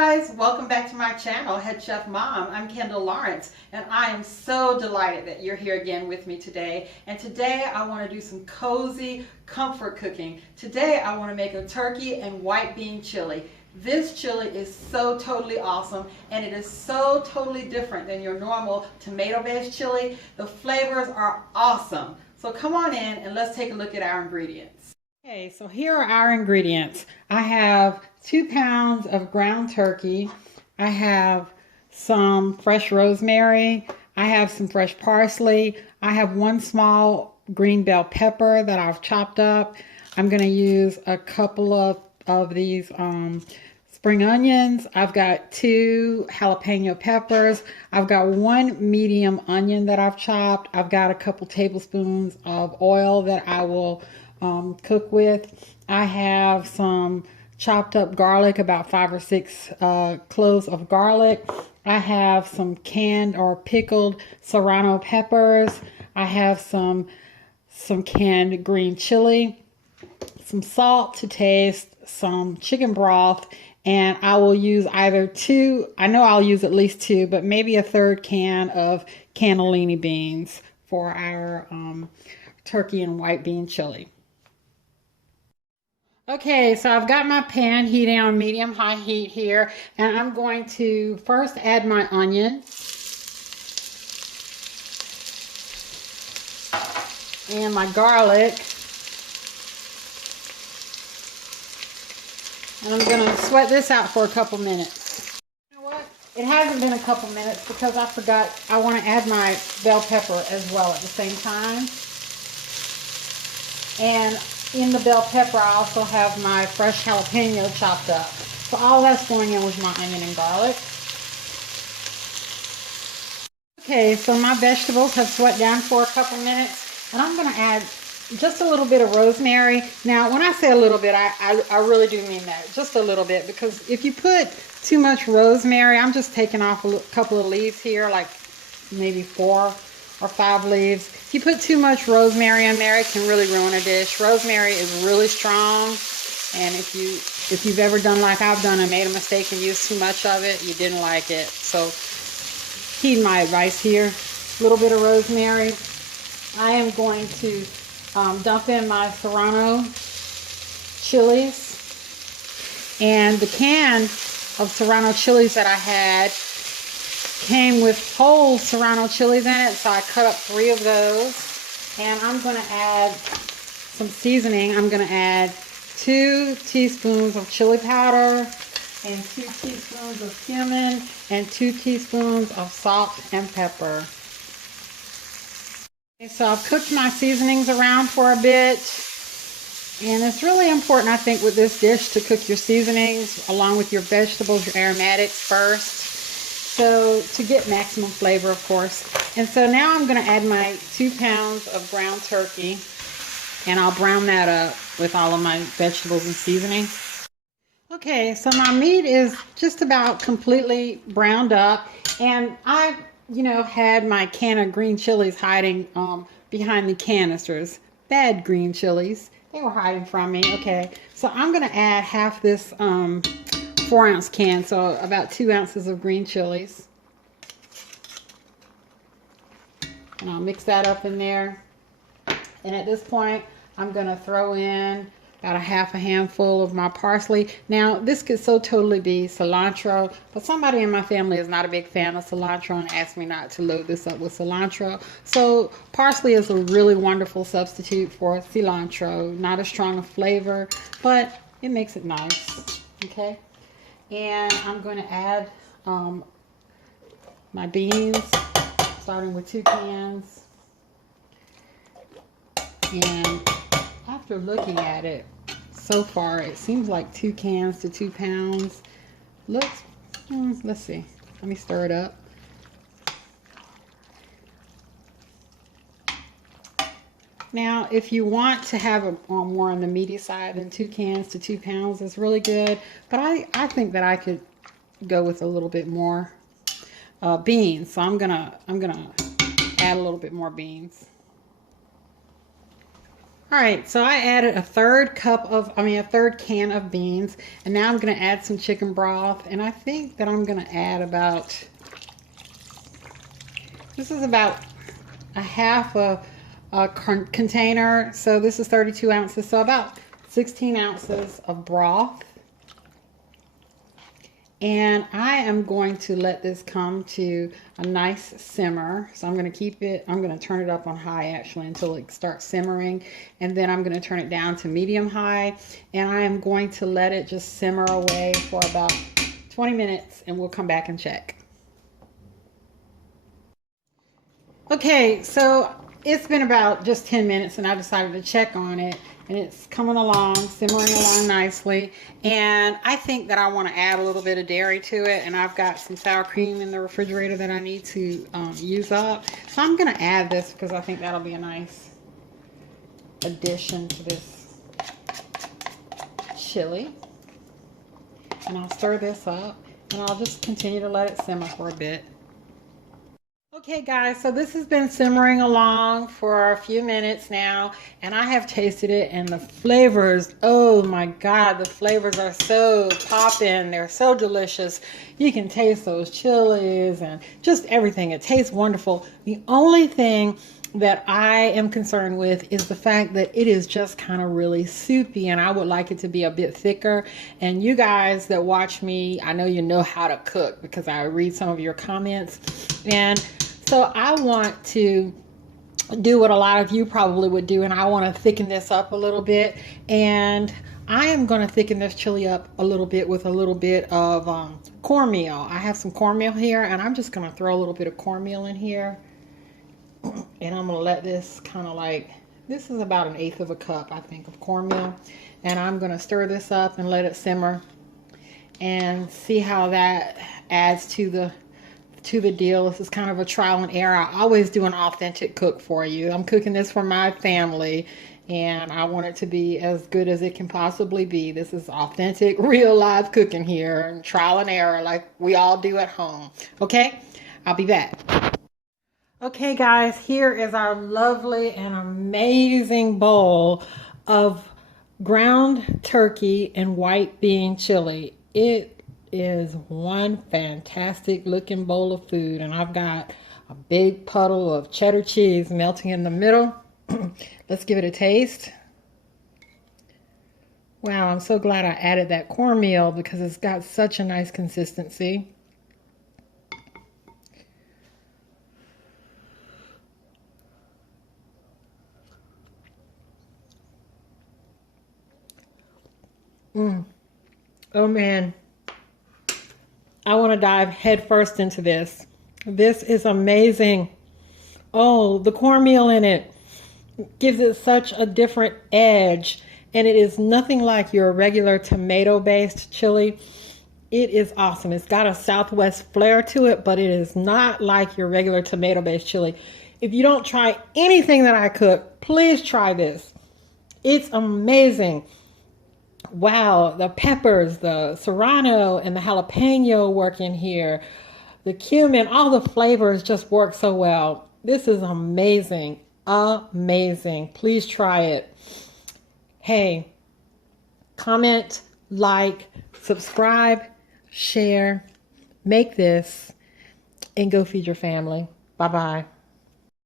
guys, welcome back to my channel, Head Chef Mom. I'm Kendall Lawrence, and I am so delighted that you're here again with me today. And today I want to do some cozy comfort cooking. Today I want to make a turkey and white bean chili. This chili is so totally awesome, and it is so totally different than your normal tomato-based chili. The flavors are awesome. So come on in and let's take a look at our ingredients. Okay, so here are our ingredients. I have 2 pounds of ground turkey. I have some fresh rosemary. I have some fresh parsley. I have 1 small green bell pepper that I've chopped up. I'm going to use a couple of these spring onions. I've got 2 jalapeno peppers. I've got 1 medium onion that I've chopped. I've got a couple tablespoons of oil that I will cook with. I have some chopped up garlic, about 5 or 6 cloves of garlic. I have some canned or pickled serrano peppers. I have some canned green chili, some salt to taste, some chicken broth, and I will use either 2, I know I'll use at least 2, but maybe a 3rd can of cannellini beans for our turkey and white bean chili. Okay, so I've got my pan heating on medium-high heat here, and I'm going to first add my onion. And my garlic. And I'm going to sweat this out for a couple minutes. You know what? It hasn't been a couple minutes because I forgot I want to add my bell pepper as well at the same time. And in the bell pepper, I also have my fresh jalapeno chopped up. So all that's going in with my onion and garlic. Okay, so my vegetables have sweat down for a couple minutes, and I'm going to add just a little bit of rosemary. Now, when I say a little bit, I really do mean that, just a little bit, because if you put too much rosemary, I'm just taking off a couple of leaves here, like maybe 4 or 5 leaves. If you put too much rosemary in there, it can really ruin a dish. Rosemary is really strong, and if you've ever done like I've done and made a mistake and used too much of it, you didn't like it. So heed my advice here. A little bit of rosemary. I am going to dump in my serrano chilies, and the can of serrano chilies that I had came with whole serrano chilies in it, so I cut up 3 of those. And I'm going to add some seasoning. I'm going to add 2 teaspoons of chili powder and 2 teaspoons of cumin and 2 teaspoons of salt and pepper. Okay, so I've cooked my seasonings around for a bit, and it's really important, I think, with this dish to cook your seasonings along with your vegetables, your aromatics first. So to get maximum flavor, of course. And so now I'm going to add my 2 pounds of ground turkey, and I'll brown that up with all of my vegetables and seasoning. Okay, so my meat is just about completely browned up, and I, had my can of green chilies hiding behind the canisters. Bad green chilies. They were hiding from me. Okay, so I'm going to add half this 4-ounce can, so about 2 ounces of green chilies. And I'll mix that up in there. And at this point, I'm going to throw in about a half a handful of my parsley. Now, this could so totally be cilantro, but somebody in my family is not a big fan of cilantro and asked me not to load this up with cilantro. So parsley is a really wonderful substitute for cilantro. Not as strong a flavor, but it makes it nice. Okay. And I'm going to add my beans, starting with 2 cans. And after looking at it so far, it seems like 2 cans to 2 pounds. Looks, let's see. Let me stir it up. Now, if you want to have a more on the meaty side than 2 cans to 2 pounds, it's really good. But I think that I could go with a little bit more beans. So I'm gonna add a little bit more beans. All right, so I added a third can of beans, and now I'm going to add some chicken broth, and I think that I'm going to add this is about a half a container, so this is 32 ounces, so about 16 ounces of broth. And I am going to let this come to a nice simmer. So I'm going to turn it up on high actually until it starts simmering. And then I'm going to turn it down to medium high. And I am going to let it just simmer away for about 20 minutes and we'll come back and check. Okay, so it's been about just 10 minutes and I decided to check on it. And it's coming along, simmering along nicely. And I think that I want to add a little bit of dairy to it. And I've got some sour cream in the refrigerator that I need to use up. So I'm going to add this because I think that'll be a nice addition to this chili. And I'll stir this up. And I'll just continue to let it simmer for a bit. Okay guys, so this has been simmering along for a few minutes now, and I have tasted it, and the flavors, oh my God, the flavors are so popping. They're so delicious. You can taste those chilies and just everything. It tastes wonderful. The only thing that I am concerned with is the fact that it is just kind of really soupy, and I would like it to be a bit thicker. And you guys that watch me, I know you know how to cook because I read some of your comments, and so I want to do what a lot of you probably would do, and I want to thicken this up a little bit. And I am going to thicken this chili up a little bit with a little bit of cornmeal. I have some cornmeal here, and I'm just going to throw a little bit of cornmeal in here. And I'm going to let this this is about 1/8 of a cup, I think, of cornmeal. And I'm going to stir this up and let it simmer and see how that adds to the deal. This is kind of a trial and error. I always do an authentic cook for you. I'm cooking this for my family, and I want it to be as good as it can possibly be. This is authentic, real live cooking here, and trial and error like we all do at home. Okay, I'll be back. Okay guys, here is our lovely and amazing bowl of ground turkey and white bean chili. It is one fantastic looking bowl of food, and I've got a big puddle of cheddar cheese melting in the middle. Let's give it a taste. Wow, I'm so glad I added that cornmeal because it's got such a nice consistency. Oh man, I want to dive head first into this. This is amazing. Oh, the cornmeal in it gives it such a different edge, and it is nothing like your regular tomato-based chili. It is awesome. It's got a Southwest flair to it, but it is not like your regular tomato-based chili. If you don't try anything that I cook, please try this. It's amazing. Wow, the peppers, the serrano and the jalapeno work in here. The cumin, all the flavors just work so well. This is amazing. Amazing. Please try it. Hey, comment, like, subscribe, share, make this, and go feed your family. Bye-bye.